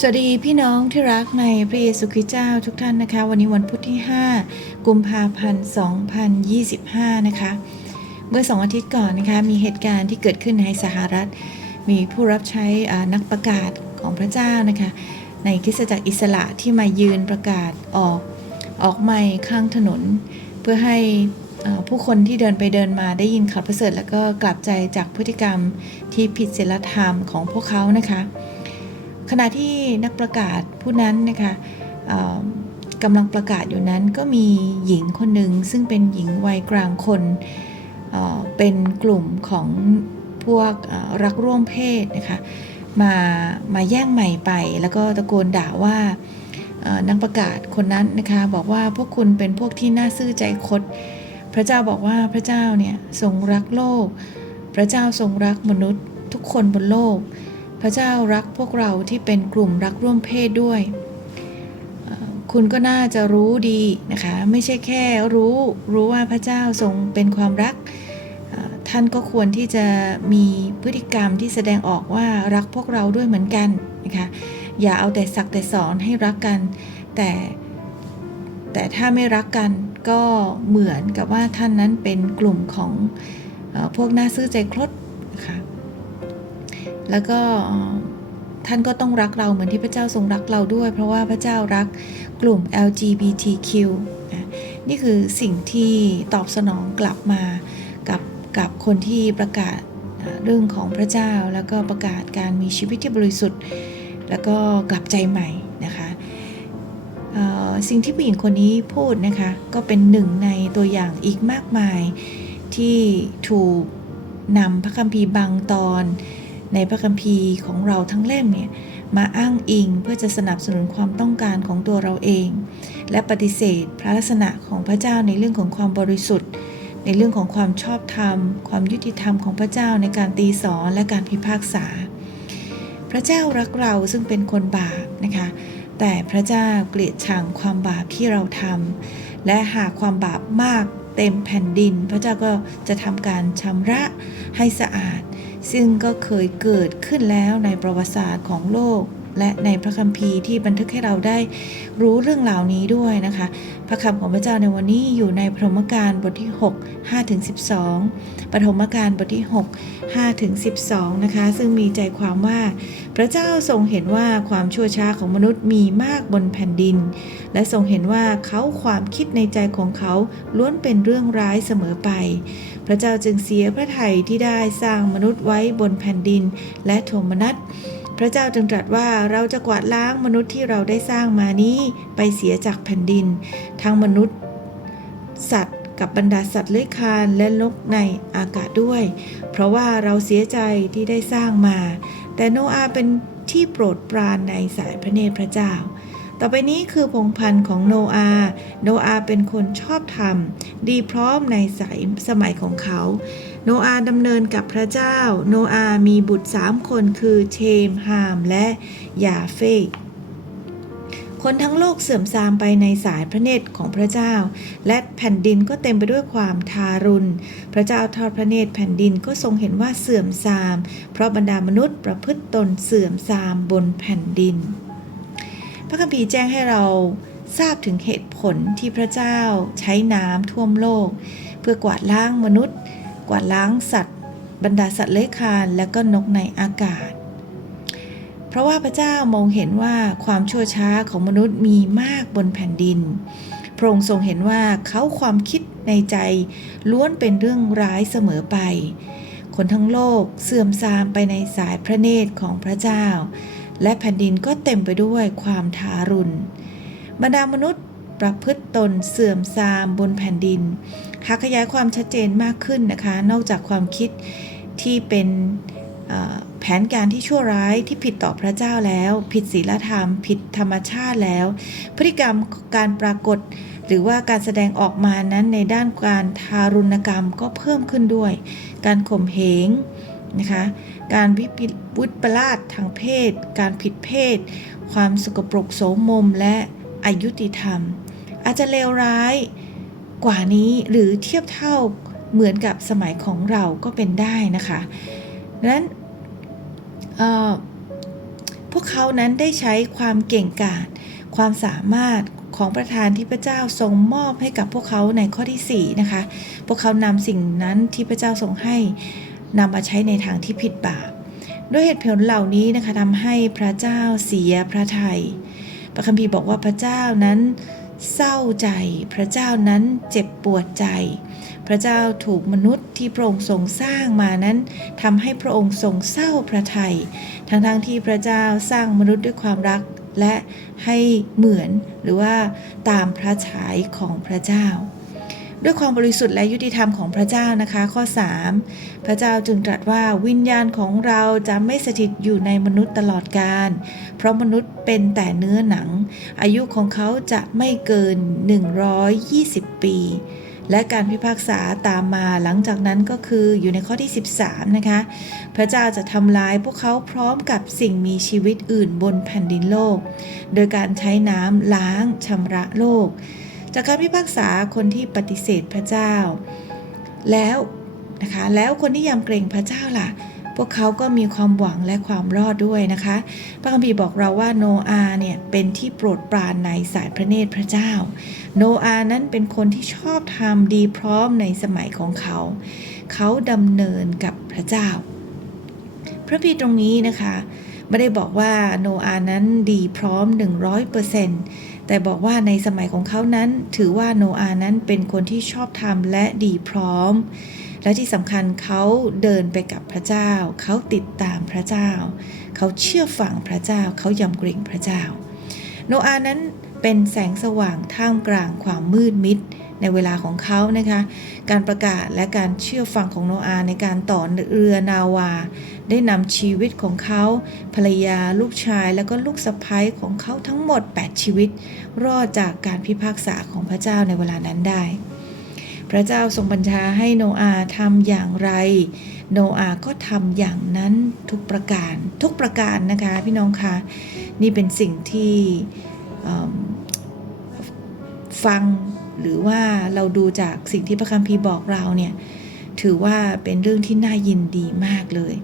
สวัสดีพี่น้องที่รักในพระเยซูคริสต์เจ้าทุกท่านนะคะ วันนี้วันพุธที่ 5 กุมภาพันธ์ 2025 นะคะ เมื่อสองอาทิตย์ก่อนนะคะ มีเหตุการณ์ที่เกิดขึ้นในสหรัฐ มีผู้รับใช้นักประกาศของพระเจ้านะคะ ในคริสตจักรอิสระที่มายืนประกาศออกออกไมค์ข้างถนน เพื่อให้ผู้คนที่เดินไปเดินมาได้ยินข่าวประเสริฐแล้วก็กลับใจจากพฤติกรรมที่ผิดศีลธรรมของพวกเขานะคะ ขณะที่นักประกาศผู้นั้นนะคะกำลังประกาศอยู่นั้นก็มีหญิงคนหนึ่งซึ่งเป็นหญิงวัยกลางคนเป็นกลุ่มของพวกรักร่วมเพศนะคะมามาแย่งใหม่ไป แล้วก็ตะโกนด่าว่านักประกาศคนนั้นนะคะบอกว่าพวกคุณเป็นพวกที่น่าซื่อใจคด พระเจ้าบอกว่าพระเจ้าเนี่ยทรงรักโลก พระเจ้าทรงรักมนุษย์ทุกคนบนโลก ระเจ้ารักพวกเราที่เป็นกลุ่มรักร่วมเพศด้วย คุณก็น่าจะรู้ดีนะคะ ไม่ใช่แค่รู้ รู้ว่าพระเจ้าทรงเป็นความรัก ท่านก็ควรที่จะมีพฤติกรรมที่แสดงออกว่ารักพวกเราด้วยเหมือนกันนะคะ อย่าเอาแต่สักแต่สอนให้รักกัน แต่ แต่ถ้าไม่รักกันก็เหมือนกับว่าท่านนั้นเป็นกลุ่มของอพวกน่าซื่อใจคดนะคะ แล้วก็ท่านก็ต้องรักเราเหมือนที่พระเจ้าทรงรักเราด้วย เพราะว่าพระเจ้ารักกลุ่ม LGBTQ นะนี่คือสิ่งที่ตอบสนองกลับมากับกับคนที่ประกาศเรื่องของพระเจ้าแล้วก็ประกาศการมีชีวิตที่บริสุทธิ์ แล้วก็กลับใจใหม่นะคะสิ่งที่ผู้หญิงคนนี้พูดนะคะก็เป็นหนึ่งในตัวอย่างอีกมากมายที่ถูกนำพระคัมภีร์บางตอน ในพระคัมภีร์ของเราทั้งเล่มเนี่ยมาอ้างอิงเพื่อจะสนับสนุนความต้องการของตัวเราเอง และปฏิเสธพระลักษณะของพระเจ้าในเรื่องของความบริสุทธิ์ ในเรื่องของความชอบธรรม ความยุติธรรมของพระเจ้าในการตีสอนและการพิพากษา พระเจ้ารักเราซึ่งเป็นคนบาปนะคะแต่พระเจ้าเกลียดชังความบาปที่เราทำและหากความบาปมากเต็มแผ่นดิน พระเจ้าก็จะทำการชำระให้สะอาด ซึ่งก็เคยเกิดขึ้นแล้วในประวัติศาสตร์ของโลก และในพระคัมภีร์ที่บันทึกให้เราได้รู้เรื่องเหล่านี้ด้วยนะคะ พระคำของพระเจ้าในวันนี้อยู่ในพระธรรมการบทที่ 6 5ถึง12 ปฐมกาลบทที่ 6 5ถึง12 นะคะ ซึ่งมีใจความว่า พระเจ้าทรงเห็นว่าความชั่วช้าของมนุษย์มีมากบนแผ่นดิน และทรงเห็นว่าเขาความคิดในใจของเขาล้วนเป็นเรื่องร้ายเสมอไป พระเจ้าจึงเสียพระทัยที่ได้สร้างมนุษย์ไว้บนแผ่นดินและโทมนัส พระเจ้าจึงตรัสว่าเราจะกวาดล้างมนุษย์ที่เราได้สร้างมานี้ไปเสียจากแผ่นดิน ทั้งมนุษย์ สัตว์ กับบรรดาสัตว์เลื้อยคลานและนกในอากาศด้วย เพราะว่าเราเสียใจที่ได้สร้างมา แต่โนอาเป็นที่โปรดปรานในสายพระเนตรพระเจ้า ต่อไปนี้คือพงพันธ์ของโนอา โนอาเป็นคนชอบธรรม ดีพร้อมในสายสมัยของเขา โนอาดำเนินกับพระเจ้า โนอามีบุตรสามคนคือเชม ฮาม และยาเฟตคนทั้งโลกเสื่อมทรามไปในสายพระเนตรของพระเจ้า และแผ่นดินก็เต็มไปด้วยความทารุณ พระเจ้าทอดพระเนตรแผ่นดินก็ทรงเห็นว่าเสื่อมทราม เพราะบรรดามนุษย์ประพฤติตนเสื่อมทรามบนแผ่นดิน พระคัมภีร์แจ้งให้เราทราบถึงเหตุผลที่พระเจ้าใช้น้ำท่วมโลก เพื่อกวาดล้างมนุษย์ กวาดล้างสัตว์ บรรดาสัตว์เลื้อยคลานและก็นกในอากาศ เพราะว่าพระเจ้ามองเห็นว่าความชั่วช้าของมนุษย์มีมากบนแผ่นดิน พระองค์ทรงเห็นว่าเขาความคิดในใจล้วนเป็นเรื่องร้ายเสมอไป คนทั้งโลกเสื่อมทรามไปในสายพระเนตรของพระเจ้า และแผ่นดินก็เต็มไปด้วยความทารุณบรรดามนุษย์ ประพฤติตนเสื่อมทรามบนแผ่นดินหากขยายความชัดเจนมากขึ้นนะคะ นอกจากความคิดที่เป็นแผนการที่ชั่วร้ายที่ผิดต่อพระเจ้าแล้ว ผิดศีลธรรม ผิดธรรมชาติแล้ว พฤติกรรมการปรากฏ หรือว่าการแสดงออกมานั้นในด้านการทารุณกรรมก็เพิ่มขึ้นด้วย การข่มเหงนะคะการวิปวิปลาสทางเพศ การผิดเพศ ความสกปรกโสมมและอายุติธรรม อาจจะเลวร้ายกว่านี้หรือเทียบเท่าเหมือนกับสมัยของเราก็เป็นได้นะคะดังนั้นพวกเขานั้นได้ใช้ความเก่งกาจความสามารถของประธานที่พระเจ้าทรงมอบให้กับพวกเขาในข้อที่4นะคะ พวกเขานำสิ่งนั้นที่พระเจ้าทรงให้นำมาใช้ในทางที่ผิดบาป ด้วยเหตุผลเหล่านี้นะคะทำให้พระเจ้าเสียพระทยัยพระคัมภีร์บอกว่าพระเจ้านั้น เศร้าใจ พระเจ้านั้นเจ็บปวดใจ พระเจ้าถูกมนุษย์ที่พระองค์ทรงสร้างมานั้นทำให้พระองค์ทรงเศร้าพระทยัยทั้งๆทที่พระเจ้าสร้างมนุษย์ด้วยความรักและให้เหมือนหรือว่าตามพระฉายของพระเจ้า ด้วยความบริสุทธิ์และยุติธรรมของพระเจ้านะคะ ข้อ 3 พระเจ้าจึงตรัสว่าวิญญาณของเราจะไม่สถิตอยู่ในมนุษย์ตลอดกาลเพราะมนุษย์เป็นแต่เนื้อหนัง อายุของเขาจะไม่เกิน 120 ปีและการพิพากษาตามมาหลังจากนั้นก็คืออยู่ในข้อที่ 13 นะคะ พระเจ้าจะทำลายพวกเขาพร้อมกับสิ่งมีชีวิตอื่นบนแผ่นดินโลก โดยการใช้น้ำล้างชำระโลก จากการพิพากษาคนที่ปฏิเสธพระเจ้า แล้วนะคะแล้วคนที่ยำเกรงพระเจ้าล่ะ พวกเขาก็มีความหวังและความรอดด้วยนะคะพระคัมภีร์บอกเราว่าโนอาห์เนี่ยเป็นที่โปรดปรานในสายพระเนตรพระเจ้า โนอาห์นั้นเป็นคนที่ชอบธรรมดีพร้อมในสมัยของเขา เขาดำเนินกับพระเจ้า พระพีตรงนี้นะคะไม่ได้บอกว่าโนอาห์นั้นดีพร้อม 100% แต่บอกว่าในสมัยของเขานั้นถือว่าโนอาห์นั้นเป็นคนที่ชอบธรรมและดีพร้อม และที่สำคัญเขาเดินไปกับพระเจ้า เขาติดตามพระเจ้า เขาเชื่อฟังพระเจ้า เขายำเกรงพระเจ้า โนอาห์นั้นเป็นแสงสว่างท่ามกลางความมืดมิด ในเวลาของเขานะคะ การประกาศและการเชื่อฟังของโนอาในการต่อเรือนาวา ได้นำชีวิตของเขา ภรรยาลูกชายแล้วก็ลูกสะใภ้ของเขาทั้งหมด 8 ชีวิต รอดจากการพิพากษาของพระเจ้าในเวลานั้นได้ พระเจ้าทรงบัญชาให้โนอาทำอย่างไร โนอาก็ทำอย่างนั้นทุกประการ ทุกประการนะคะพี่น้องคะนี่เป็นสิ่งที่ฟัง หรือว่าเราดูจากสิ่งที่พระคัมภีร์บอกเราเนี่ยถือว่าเป็นเรื่องที่น่ายินดีมากเลย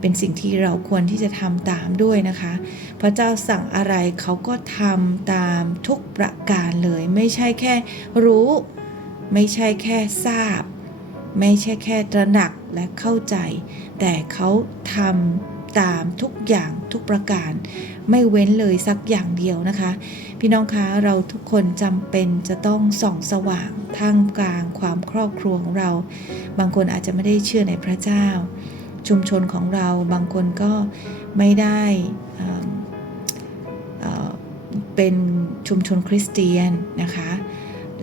เป็นสิ่งที่เราควรที่จะทำตามด้วยนะคะ พระเจ้าสั่งอะไรเขาก็ทำตามทุกประการเลย ไม่ใช่แค่รู้ ไม่ใช่แค่ทราบ ไม่ใช่แค่ตระหนักและเข้าใจ แต่เขาทำ ตามทุกอย่างทุกประการ ไม่เว้นเลยสักอย่างเดียวนะคะ พี่น้องคะเราทุกคนจำเป็นจะต้องส่องสว่างท่ามกลางความครอบครัวของเรา บางคนอาจจะไม่ได้เชื่อในพระเจ้า ชุมชนของเราบางคนก็ไม่ได้เเเป็นชุมชนคริสเตียนนะคะ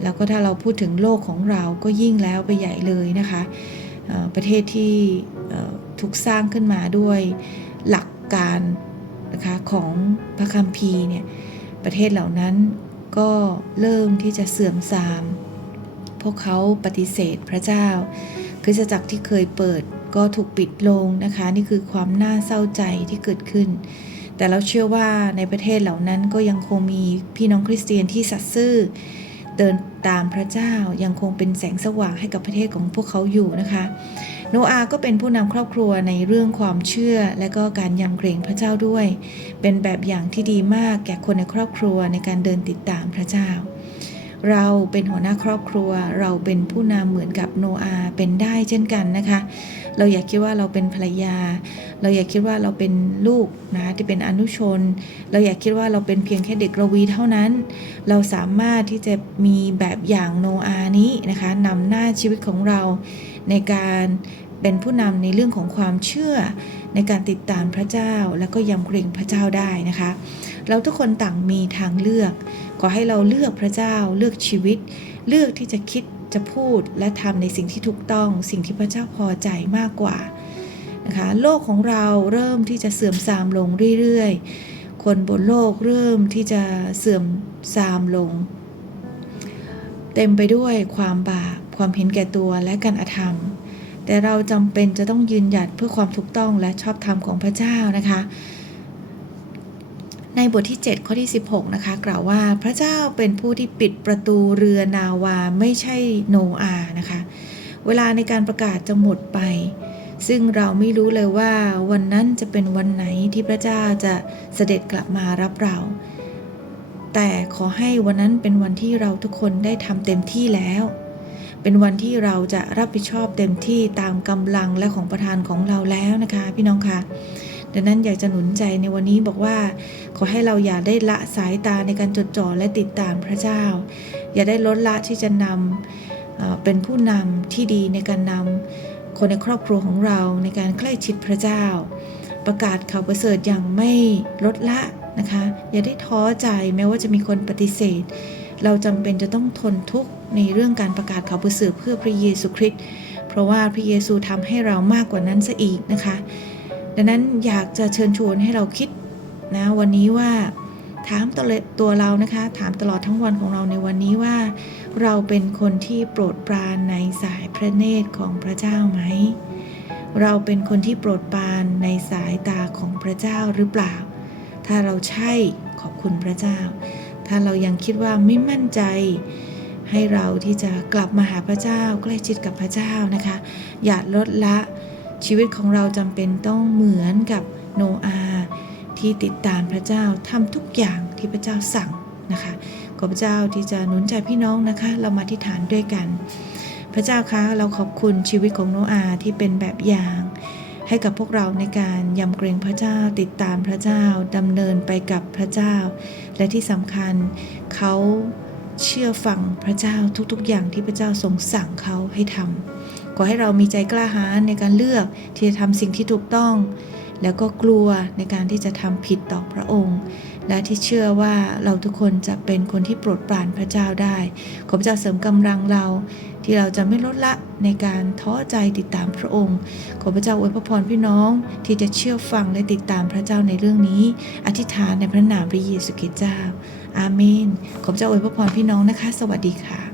แล้วก็ถ้าเราพูดถึงโลกของเราก็ยิ่งแล้วไปใหญ่เลยนะคะ ประเทศที่ ถูกสร้างขึ้นมาด้วยหลักการนะคะของพระคัมภีร์เนี่ยประเทศเหล่านั้นก็เริ่มที่จะเสื่อมทราม พวกเขาปฏิเสธพระเจ้าคริสตจักรที่เคยเปิดก็ถูกปิดลงนะคะ นี่คือความน่าเศร้าใจที่เกิดขึ้น แต่เราเชื่อว่าในประเทศเหล่านั้นก็ยังคงมีพี่น้องคริสเตียนที่สัตย์ซื่อ เดินตามพระเจ้ายังคงเป็นแสงสว่างให้กับประเทศของพวกเขาอยู่นะคะ โนอาก็เป็นผู้นำครอบครัวในเรื่องความเชื่อ และก็การยำเกรงพระเจ้าด้วย เป็นแบบอย่างที่ดีมากแก่คนในครอบครัวในการเดินติดตามพระเจ้า เราเป็นหัวหน้าครอบครัว เราเป็นผู้นำเหมือนกับโนอาเป็นได้เช่นกันนะคะ เราอยากคิดว่าเราเป็นภรรยา เราอยากคิดว่าเราเป็นลูกนะที่เป็นอนุชน เราอยากคิดว่าเราเป็นเพียงแค่เด็กระวีเท่านั้น เราสามารถที่จะมีแบบอย่างโนอานี้นะคะนำหน้าชีวิตของเราในการเป็นผู้นำในเรื่องของความเชื่อในการติดตามพระเจ้า และก็ยำเกรงพระเจ้าได้นะคะ เราทุกคนต่างมีทางเลือก ขอให้เราเลือกพระเจ้าเลือกชีวิต เลือกที่จะคิดจะพูดและทำในสิ่งที่ถูกต้อง สิ่งที่พระเจ้าพอใจมากกว่านะคะโลกของเราเริ่มที่จะเสื่อมทรามลงเรื่อยๆ คนบนโลกเริ่มที่จะเสื่อมทรามลง เต็มไปด้วยความบาปความเห็นแก่ตัวและการอธรรม แต่เราจำเป็นจะต้องยืนหยัดเพื่อความถูกต้องและชอบธรรมของพระเจ้านะคะ ในบทที่ 7 ข้อที่ 16 นะคะ กล่าวว่าพระเจ้าเป็นผู้ที่ปิดประตูเรือนาวาไม่ใช่โนอานะคะ เวลาในการประกาศจะหมดไป ซึ่งเราไม่รู้เลยว่าวันนั้นจะเป็นวันไหนที่พระเจ้าจะเสด็จกลับมารับเรา แต่ขอให้วันนั้นเป็นวันที่เราทุกคนได้ทำเต็มที่แล้ว เป็นวันที่เราจะรับผิดชอบเต็มที่ตามกำลังและของประทานของเราแล้วนะคะ พี่น้องค่ะ ดังนั้นอยากจะหนุนใจในวันนี้บอกว่า ขอให้เราอย่าได้ละสายตาในการจดจ่อและติดตามพระเจ้า อย่าได้ลดละที่จะนำเอ่อเป็นผู้นำที่ดีในการนำคนในครอบครัวของเราในการใกล้ชิดพระเจ้า ประกาศข่าวประเสริฐอย่างไม่ลดละนะคะ อย่าได้ท้อใจแม้ว่าจะมีคนปฏิเสธ เราจำเป็นจะต้องทนทุกข์ในเรื่องการประกาศข่าวประเสริฐเพื่อพระเยซูคริสต์เพราะว่าพระเยซูทำให้เรามากกว่านั้นซะอีกนะคะ ดังนั้นอยากจะเชิญชวนให้เราคิดนะวันนี้ว่าถามตัวเลตัวเรานะคะ ถามตลอดทั้งวันของเราในวันนี้ว่า เราเป็นคนที่โปรดปรานในสายพระเนตรของพระเจ้าไหม เราเป็นคนที่โปรดปรานในสายตาของพระเจ้าหรือเปล่า ถ้าเราใช่ขอบคุณพระเจ้า ถ้าเรายังคิดว่าไม่มั่นใจ ให้เราที่จะกลับมาหาพระเจ้าใกล้ชิดกับพระเจ้านะคะ อย่าลดละ ชีวิตของเราจำเป็นต้องเหมือนกับโนอาห์ที่ติดตามพระเจ้าทำทุกอย่างที่พระเจ้าสั่งนะคะขอพระเจ้าที่จะหนุนใจพี่น้องนะคะ เรามาที่ฐานด้วยกัน พระเจ้าคะเราขอบคุณชีวิตของโนอาห์ที่เป็นแบบอย่าง ให้กับพวกเราในการยำเกรงพระเจ้าติดตามพระเจ้าดำเนินไปกับพระเจ้า และที่สำคัญเขาเชื่อฟังพระเจ้าทุกๆ อย่างที่พระเจ้าทรงสั่งเขาให้ทำ อให้เรามีใจกล้าหาญในการเลือกที่จะทำสิ่งที่ถูกต้อง แล้วก็กลัวในการที่จะทำผิดต่อพระองค์ และที่เชื่อว่าเราทุกคนจะเป็นคนที่โปรดปรานพระเจ้าได้ขอพระเจ้าเสริมกำลังเรา ที่เราจะไม่ลดละในการท้อใจติดตามพระองค์ ขอพระเจ้าอวยพระพรพี่น้องที่จะเชื่อฟังและติดตามพระเจ้าในเรื่องนี้ อธิษฐานในพระนามพระเยซูคริสต์เจ้า อาเมน ขอพระเจ้าอวยพระพรพี่น้องนะคะ สวัสดีค่ะ